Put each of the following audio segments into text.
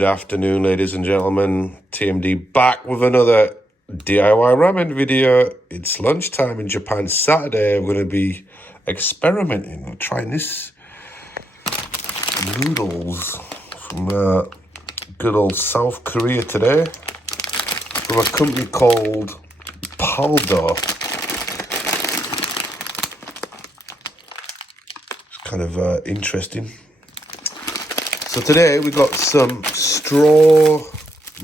Good afternoon, ladies and gentlemen. TMD back with another DIY ramen video. It's lunchtime in Japan, Saturday. We're going to be experimenting. We're trying this noodles from good old South Korea today, from a company called Paldo. It's kind of interesting. So today we got some straw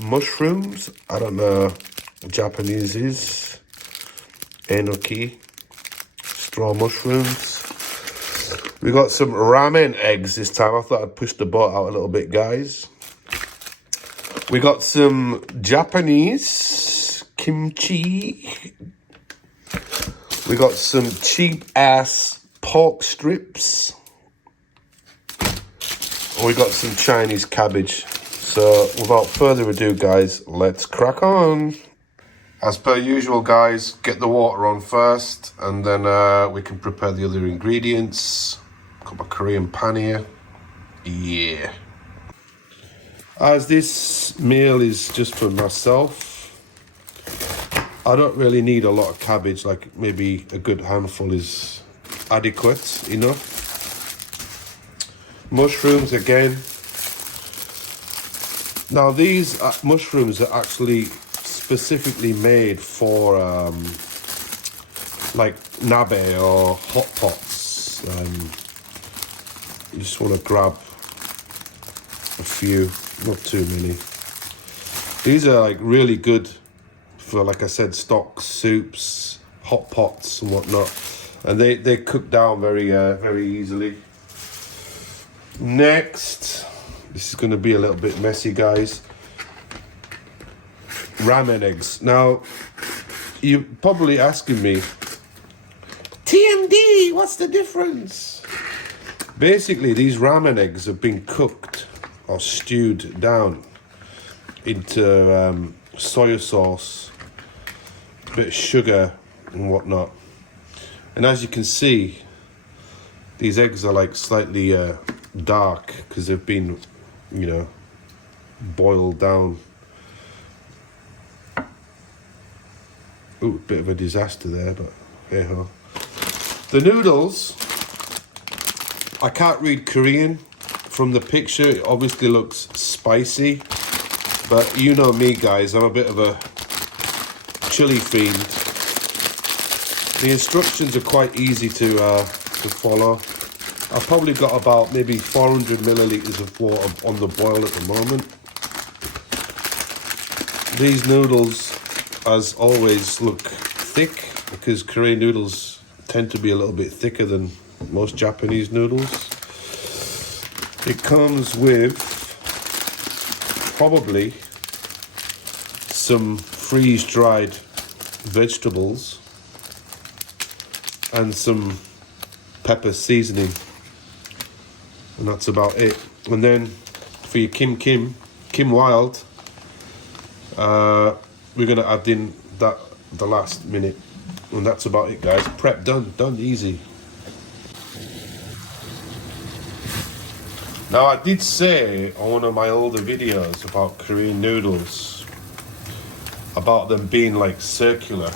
mushrooms. I don't know what Japanese is. Enoki. Straw mushrooms. We got some ramen eggs this time. I thought I'd push the boat out a little bit, guys. We got some Japanese kimchi. We got some cheap ass pork strips. We got some Chinese cabbage. So without further ado, guys, let's crack on. As per usual, guys, get the water on first, and then we can prepare the other ingredients. Got my Korean pan here. Yeah. As this meal is just for myself, I don't really need a lot of cabbage. Like maybe a good handful is adequate enough. Mushrooms again. Now these mushrooms are actually specifically made for like nabe or hot pots. You just want to grab a few, not too many. These are like really good for, like I said, stock soups, hot pots and whatnot, and they cook down very easily. Next, this is going to be a little bit messy, guys. Ramen eggs. Now, you're probably asking me, TMD, what's the difference? Basically, these ramen eggs have been cooked or stewed down into soy sauce, a bit of sugar and whatnot. And as you can see, these eggs are like slightly dark because they've been, you know, boiled down. Ooh, bit of a disaster there, but hey ho. The noodles, I can't read Korean from the picture. It obviously looks spicy, but you know me, guys, I'm a bit of a chili fiend. The instructions are quite easy to follow. I've probably got about maybe 400 milliliters of water on the boil at the moment. These noodles, as always, look thick because Korean noodles tend to be a little bit thicker than most Japanese noodles. It comes with probably some freeze-dried vegetables and some pepper seasoning. And that's about it. And then for your Kim Wild, we're gonna add in that the last minute, and that's about it, guys. Prep done, easy. Now I did say on one of my older videos about Korean noodles, about them being like circular.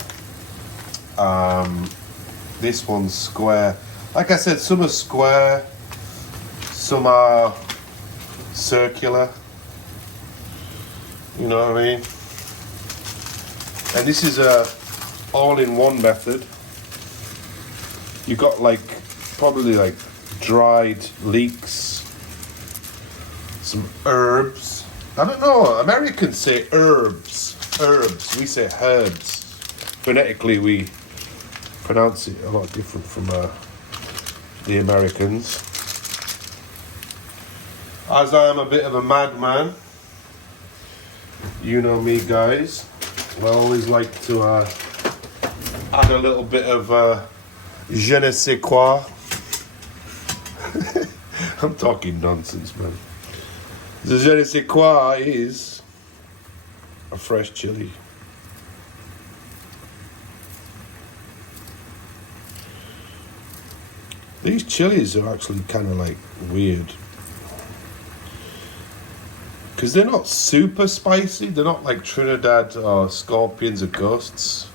This one's square. Like I said, some are square, some are circular, you know what I mean? And this is a all-in-one method. You got like, probably like dried leeks, some herbs. I don't know, Americans say herbs, we say herbs. Phonetically we pronounce it a lot different from the Americans. As I am a bit of a madman, you know me, guys, I always like to add a little bit of je ne sais quoi. I'm talking nonsense, man. The je ne sais quoi is a fresh chili. These chilies are actually kind of like weird. because they're not super spicy. They're not like Trinidad or scorpions or ghosts.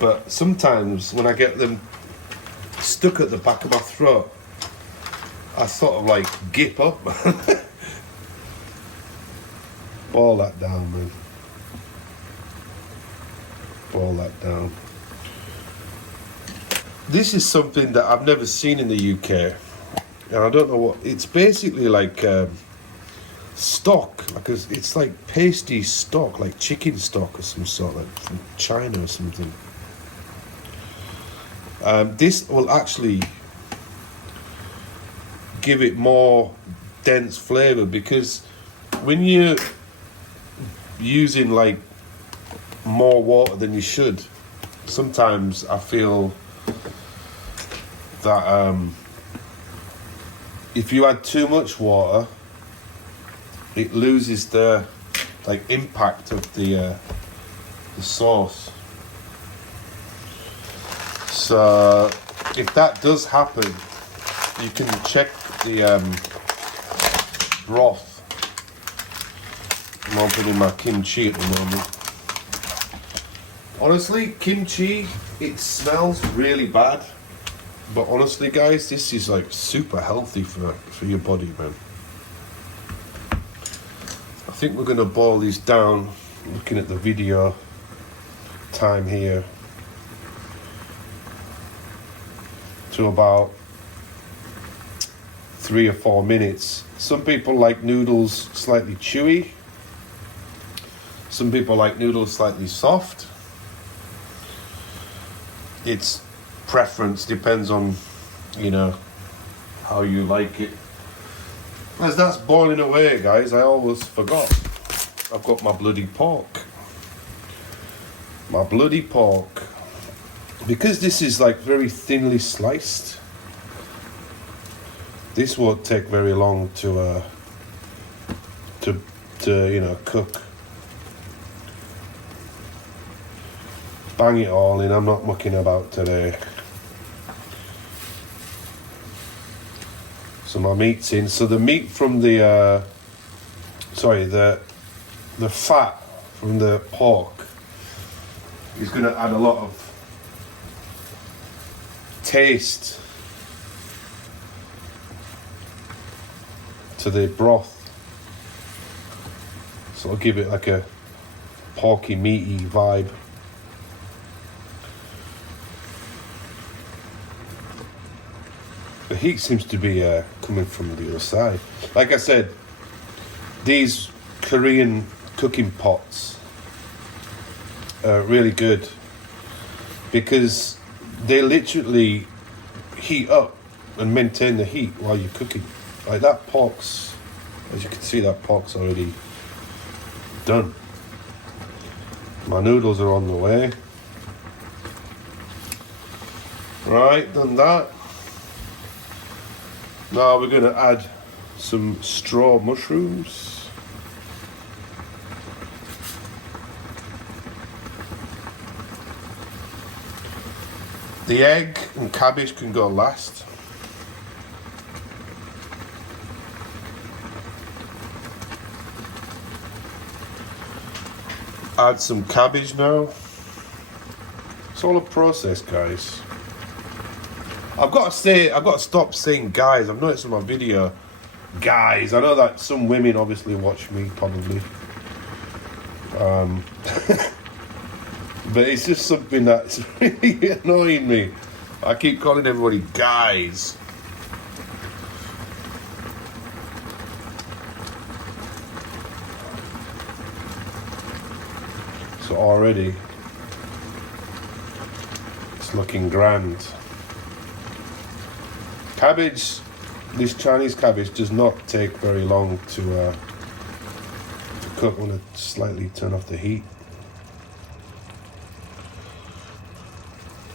But sometimes when I get them stuck at the back of my throat, I sort of like gip up. Boil that down, man. Boil that down. This is something that I've never seen in the UK. And I don't know what... It's basically like stock. It's like pasty stock, like chicken stock or some sort, like from China or something. This will actually give it more dense flavour, because when you're using like more water than you should, sometimes I feel that if you add too much water, it loses the like impact of the sauce. So if that does happen, you can check the broth. I'm opening my kimchi at the moment. Honestly, kimchi, it smells really bad. But honestly, guys, this is like super healthy for your body, man. I think we're gonna boil these down, looking at the video time here, to about 3 or 4 minutes. Some people like noodles slightly chewy. Some people like noodles slightly soft. It's preference, depends on, you know, how you like it. As that's boiling away, guys, I always forgot. I've got my bloody pork. My bloody pork. Because this is like very thinly sliced, this won't take very long to you know, cook. Bang it all in, I'm not mucking about today. So my meat's in. So the meat from the the fat from the pork is going to add a lot of taste to the broth. So I'll give it like a porky, meaty vibe. The heat seems to be coming from the other side. Like I said, these Korean cooking pots are really good because they literally heat up and maintain the heat while you're cooking. Like that pork's, as you can see, that pork's already done. My noodles are on the way. Right, done that. Now we're going to add some straw mushrooms. The egg and cabbage can go last. Add some cabbage now. It's all a process, guys. I've got to stop saying guys. I've noticed in my video, guys. I know that some women obviously watch me, probably. But it's just something that's really annoying me. I keep calling everybody guys. So already, it's looking grand. Cabbage, this Chinese cabbage does not take very long to cook. I'm going to slightly turn off the heat.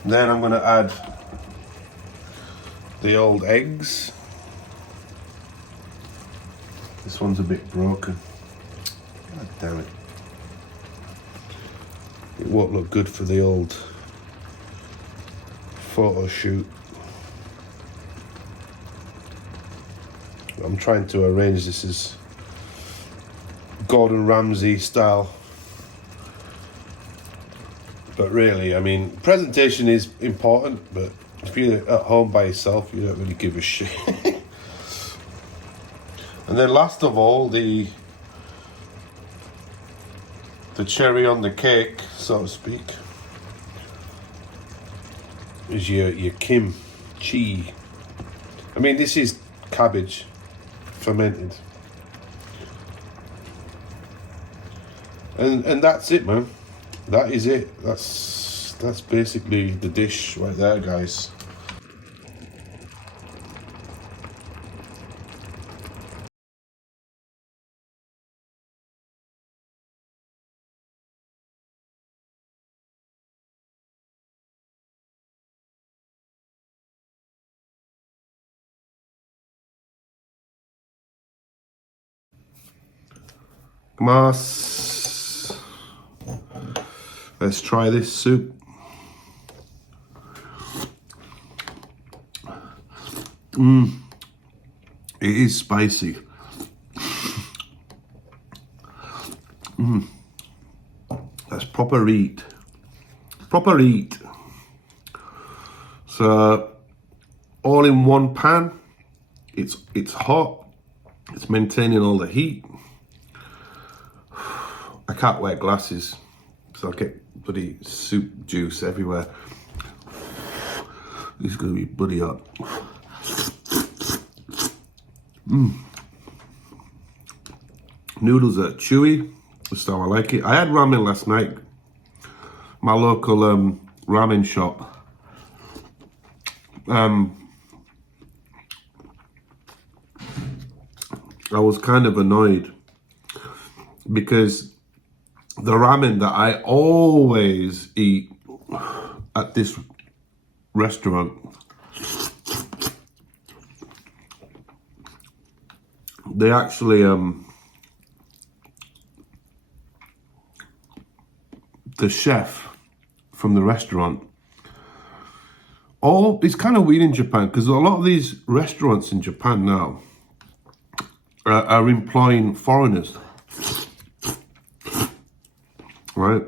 Then I'm going to add the old eggs. This one's a bit broken. God damn it. It won't look good for the old photo shoot. I'm trying to arrange this as Gordon Ramsay style. But really, I mean, presentation is important, but if you're at home by yourself, you don't really give a shit. And then last of all, the cherry on the cake, so to speak, is your kimchi. I mean, this is cabbage fermented. And that's it, man. That is it. That's basically the dish right there, guys. Mas. Let's try this soup. It is spicy. That's proper heat. Proper heat. So all in one pan. It's hot. It's maintaining all the heat. I can't wear glasses, so I get bloody soup juice everywhere. This is gonna be bloody hot. Noodles are chewy, that's how I like it. I had ramen last night. My local ramen shop. I was kind of annoyed because the ramen that I always eat at this restaurant, they actually the chef from the restaurant, it's kind of weird in Japan because a lot of these restaurants in Japan now are employing foreigners, right?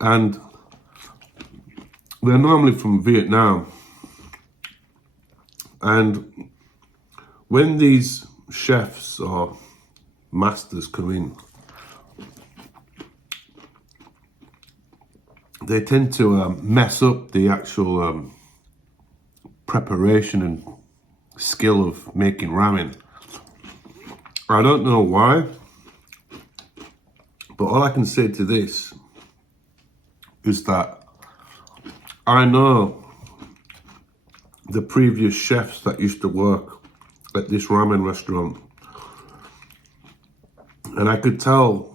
And they're normally from Vietnam. And when these chefs or masters come in, they tend to mess up the actual preparation and skill of making ramen. I don't know why, but all I can say to this is that I know the previous chefs that used to work at this ramen restaurant, and I could tell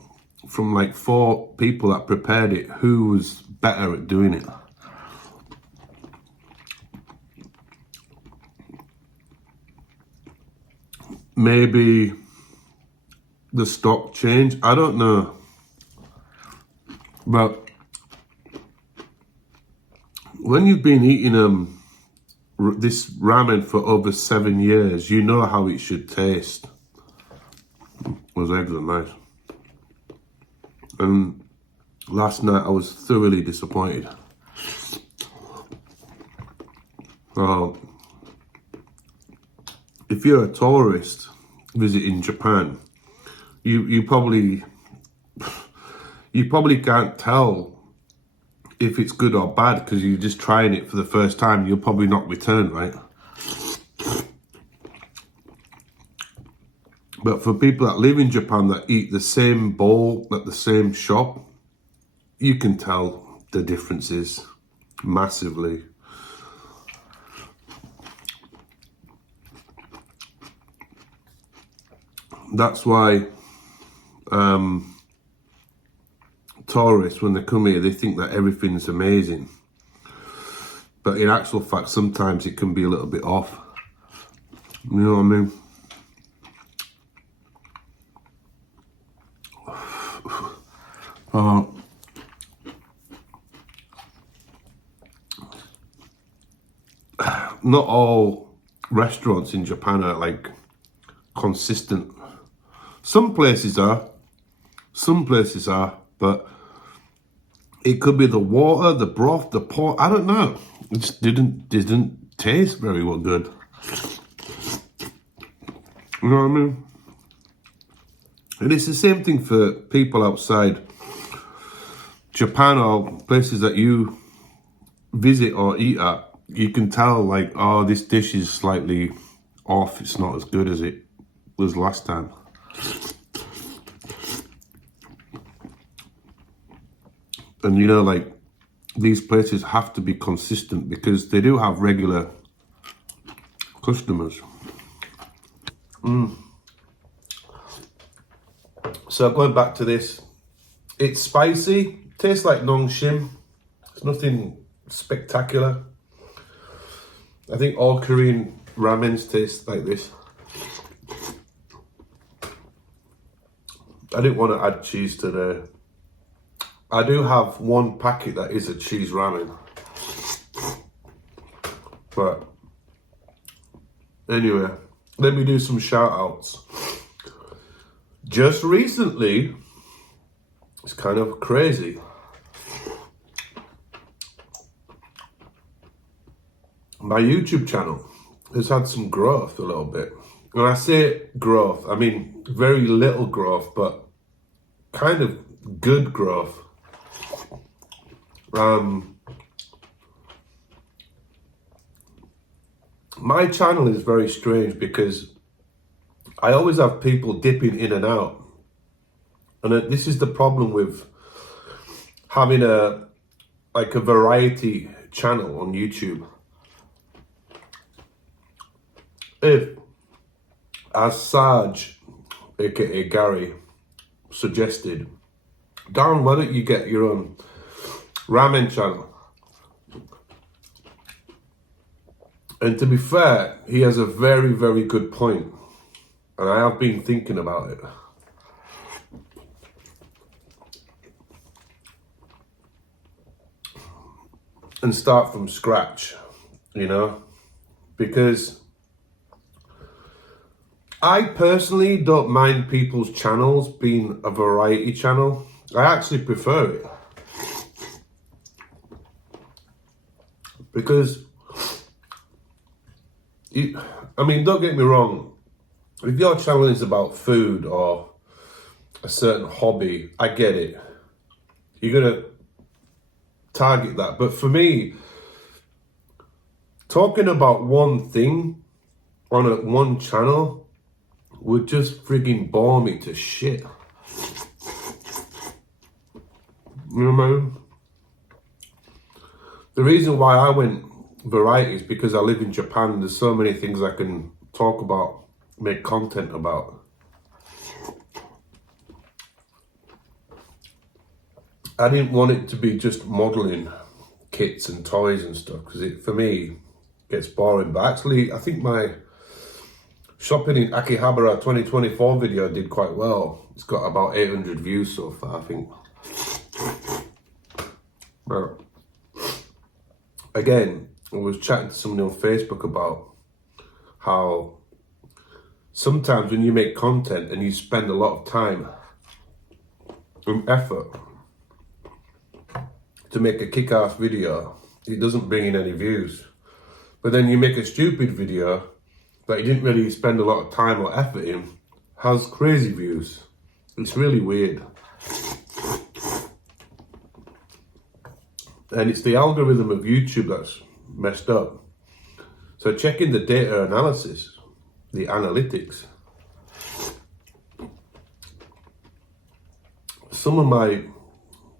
from like 4 people that prepared it who was better at doing it. Maybe the stock changed, I don't know. But when you've been eating this ramen for over 7 years, you know how it should taste. Those eggs are nice. And last night I was thoroughly disappointed. If you're a tourist visiting Japan, you probably can't tell if it's good or bad because you're just trying it for the first time. You'll probably not return, right? But for people that live in Japan that eat the same bowl at the same shop, you can tell the differences massively. That's why tourists, when they come here, they think that everything's amazing. But in actual fact, sometimes it can be a little bit off. You know what I mean? Not all restaurants in Japan are like consistent Some places are, but it could be the water, the broth, the pork. I don't know. It just didn't taste very well good. You know what I mean? And it's the same thing for people outside Japan or places that you visit or eat at. You can tell, like, oh, this dish is slightly off. It's not as good as it was last time. And you know, like, these places have to be consistent because they do have regular customers. So going back to this, it's spicy, tastes like Nongshim. It's nothing spectacular. I think all Korean ramens taste like this. I didn't want to add cheese today. I do have one packet that is a cheese ramen. But anyway, let me do some shout outs. Just recently, it's kind of crazy. My YouTube channel has had some growth a little bit. When I say growth, I mean very little growth, but kind of good growth. My channel is very strange because I always have people dipping in and out. And this is the problem with having a variety channel on YouTube. If, as Saj, aka Gary, suggested, Darren, why don't you get your own ramen channel? And to be fair, he has a very, very good point. And I have been thinking about it. And start from scratch, you know? Because I personally don't mind people's channels being a variety channel. I actually prefer it. Because, I mean, don't get me wrong. If your channel is about food or a certain hobby, I get it. You're going to target that. But for me, talking about one thing on one channel would just frigging bore me to shit. You know what I mean? The reason why I went variety is because I live in Japan and there's so many things I can talk about, make content about. I didn't want it to be just modelling kits and toys and stuff because it, for me, gets boring. But actually, I think my shopping in Akihabara 2024 video did quite well. It's got about 800 views so far, I think. But again, I was chatting to somebody on Facebook about how sometimes when you make content and you spend a lot of time and effort to make a kick-ass video, it doesn't bring in any views. But then you make a stupid video that you didn't really spend a lot of time or effort in, has crazy views. It's really weird. And it's the algorithm of YouTube that's messed up. So checking the data analysis, the analytics. Some of my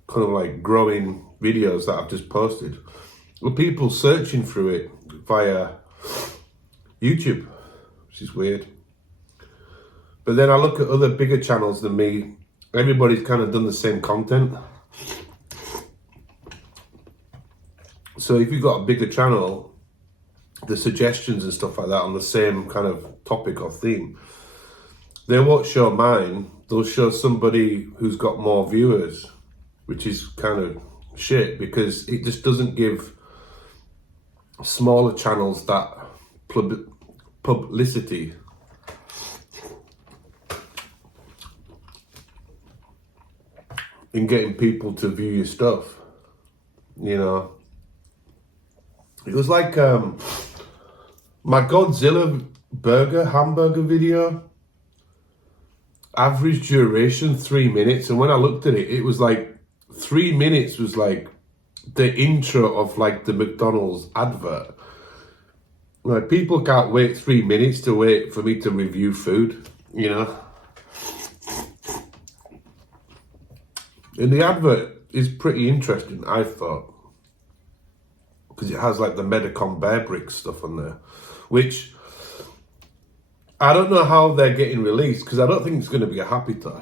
kind of like growing videos that I've just posted were people searching through it via YouTube, which is weird. But then I look at other bigger channels than me. Everybody's kind of done the same content. So if you've got a bigger channel, the suggestions and stuff like that on the same kind of topic or theme, they won't show mine. They'll show somebody who's got more viewers, which is kind of shit because it just doesn't give smaller channels that publicity. in getting people to view your stuff. You know, it was like my Godzilla hamburger video. Average duration 3 minutes, and when I looked at it, it was like 3 minutes was like the intro of like the McDonald's advert. Like, people can't wait 3 minutes to wait for me to review food, you know. And the advert is pretty interesting, I thought, because it has like the Medicom Bear Bricks stuff on there, which I don't know how they're getting released, because I don't think it's going to be a happy toy.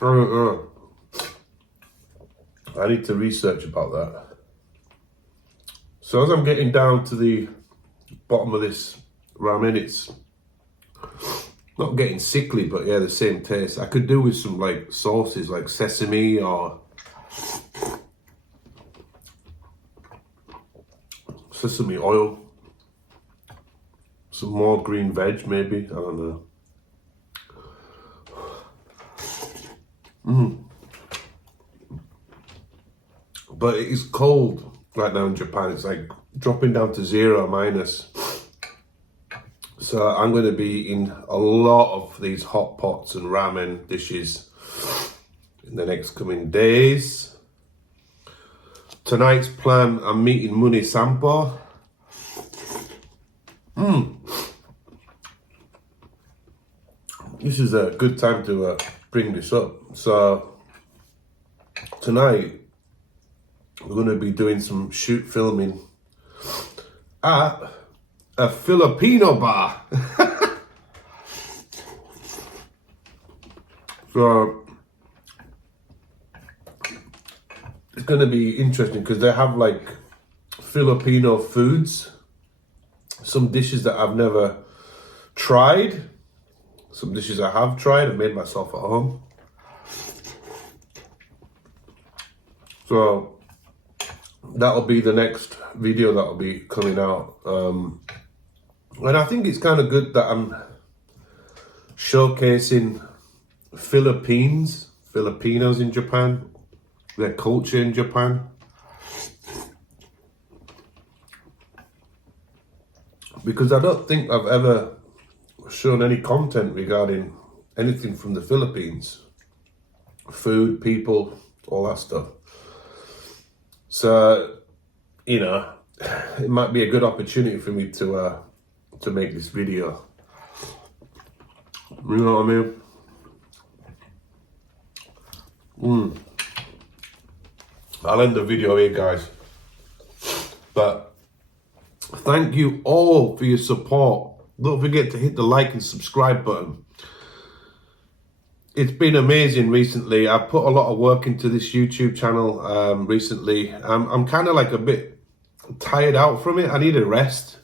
I don't know. I need to research about that. So as I'm getting down to the bottom of this ramen, it's not getting sickly, but yeah, the same taste. I could do with some like sauces like sesame or sesame oil. Some more green veg, maybe. I don't know. But it is cold right now in Japan. It's like dropping down to 0 minus. So I'm going to be eating a lot of these hot pots and ramen dishes in the next coming days. Tonight's plan, I'm meeting Muni Sampo. This is a good time to bring this up. So tonight we're going to be doing some filming at a Filipino bar. So it's going to be interesting because they have like Filipino foods, some dishes that I've never tried. Some dishes I have tried and made myself at home. So that'll be the next video that'll be coming out. And I think it's kind of good that I'm showcasing Filipinos in Japan, their culture in Japan. Because I don't think I've ever shown any content regarding anything from the Philippines. Food, people, all that stuff. So, you know, it might be a good opportunity for me to make this video. You know what I mean? I'll end the video here, guys. But thank you all for your support. Don't forget to hit the like and subscribe button. It's been amazing recently. I've put a lot of work into this YouTube channel recently. I'm kind of like a bit tired out from it. I need a rest.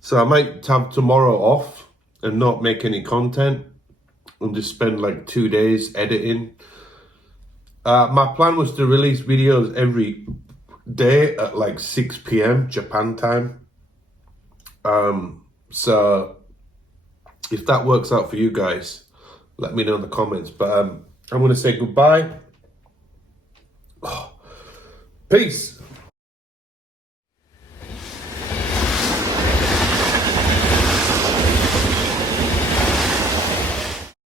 So I might have tomorrow off and not make any content and just spend like 2 days editing. My plan was to release videos every day at like 6 p.m. Japan time. So if that works out for you guys, let me know in the comments. But I'm going to say goodbye. Peace.